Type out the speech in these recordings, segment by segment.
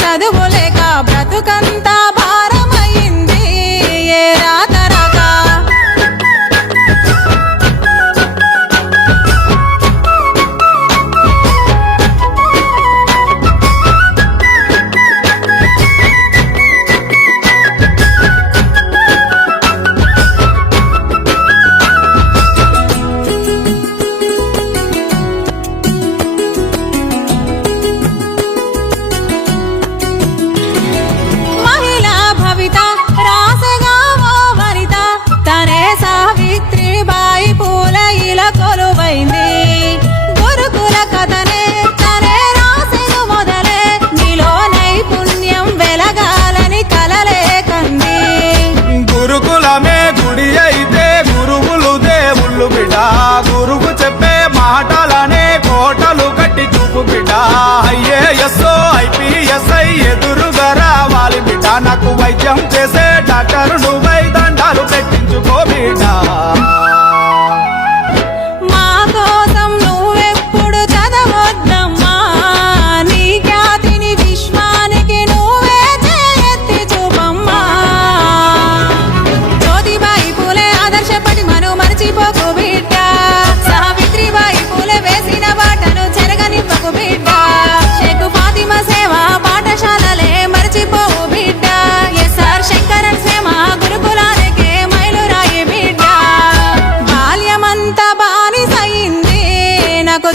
చదువులేక బ్రతుకంతా భారమైంది ఏ రాతరాక. గురుకుల కథనే తనే రాసెను మొదలే నీలో నైపుణ్యం వెలగాలని కలలే కంది. గురుకులమే గుడి అయితే గురువులు దేవుళ్ళు బిడ్డ, గురువు చెప్పే మాటలనే కోటలు కట్టి చూపు బిడ్డ. ఐఏఎస్ఓ ఐపీఎస్ఐ ఎదురుగా రావాలి బిడ్డ, నాకు వైద్యం చేసే డాక్టర్ నువ్వై దండాలు పెట్టించుకో బిడ్డ.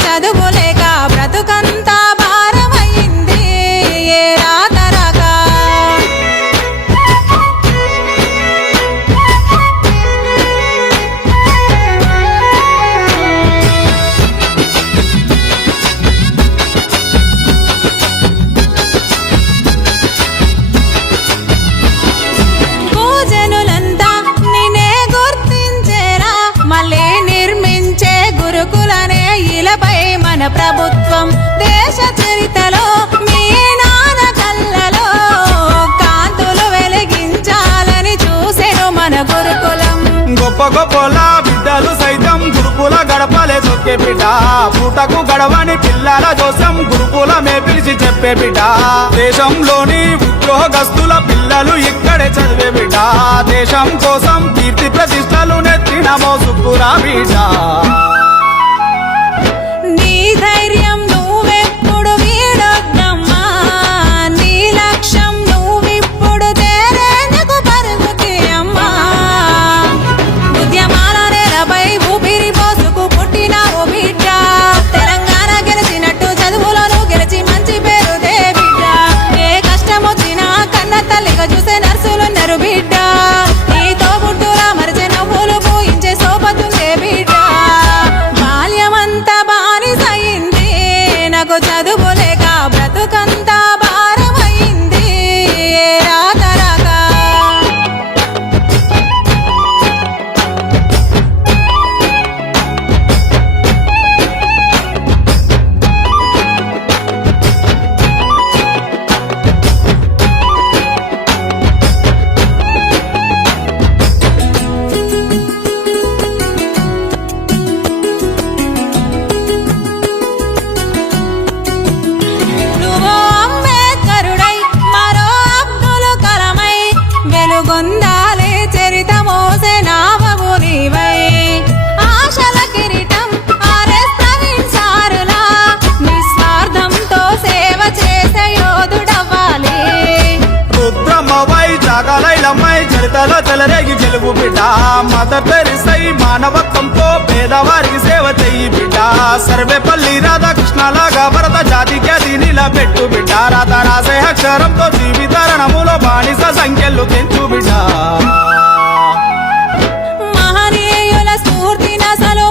చదువులేక బ్రతుకంతా భారమైంది ఏ రాతరాక. పూజనులంతా నిన్నే గుర్తించేరా, మళ్ళీ నిర్మించే గురుకులనే ఇలపై మన ప్రభుత్వం. దేశ చరితలో మీ నాన్న కళ్ళలో కాంతులు వెలిగించాలని చూసెను మన గురుకులం. గొప్ప గొప్పల బిడ్డలు సైతం గురుకుల గడపలే తొక్కే బిడ్డ, పూటకు గడవని పిల్లల జోసం గురుకులమే పిలిచి చెప్పే బిడ్డ. దేశంలోని ఉద్యోగస్తుల పిల్లలు ఇక్కడే చదివే బిడ్డ, దేశం కోసం కీర్తి ప్రతిష్టలు నెత్తిన మోసుకురా బిడ్డ. నీ ధైర్యం నువ్వెప్పుడు వీడొద్దమ్మా, నీ లక్ష్యం నువ్విప్పుడు చేరేందుకు పరుగు తీయమ్మా. ఉద్యమాల నేలపై ఊపిరి పోసుకు పుట్టినావు బిడ్డ, తెలంగాణ గెలిచినట్టు చదువులను గెలిచి మంచి పేరుదే బిడ్డ. ఏ కష్టం వచ్చినా కన్న తల్లిగా చూసే నర్సులున్నారు బిడ్డ, నీతో పుట్టులా మరిచే నవ్వులు పూయించే సోపతుందే బిడ్డ. నాకు చదువులేక బ్రతుకంతా భారమైంది ఏ రాతరాక. గొందాలే చరిత మోసే నామము నీవై, ఆశల కిరీటం ఆర్ఎస్ ప్రవీణ్ సారులా నిస్వార్థంతో సేవ చేసే యోధుడవ్వాలి. రుద్రమ్మవై జాగాలైలమ్మై చరితలో చెలరేగి గెలుపు బిడ్డ, మదర్ తెరిసై మానవత్వంతో పేదవారికి సేవ చెయ్యి బిడ్డ. సర్వేపల్లి రాధాకృష్ణలాగా భరత జాతికి అది నిలబెట్టు బిడ్డ, రాత రాసే అక్షరంతో జీవితరణములో బానిస సంఖ్యలు పెంచు బిడ్డ. మహనీయుల స్ఫూర్తి నసలు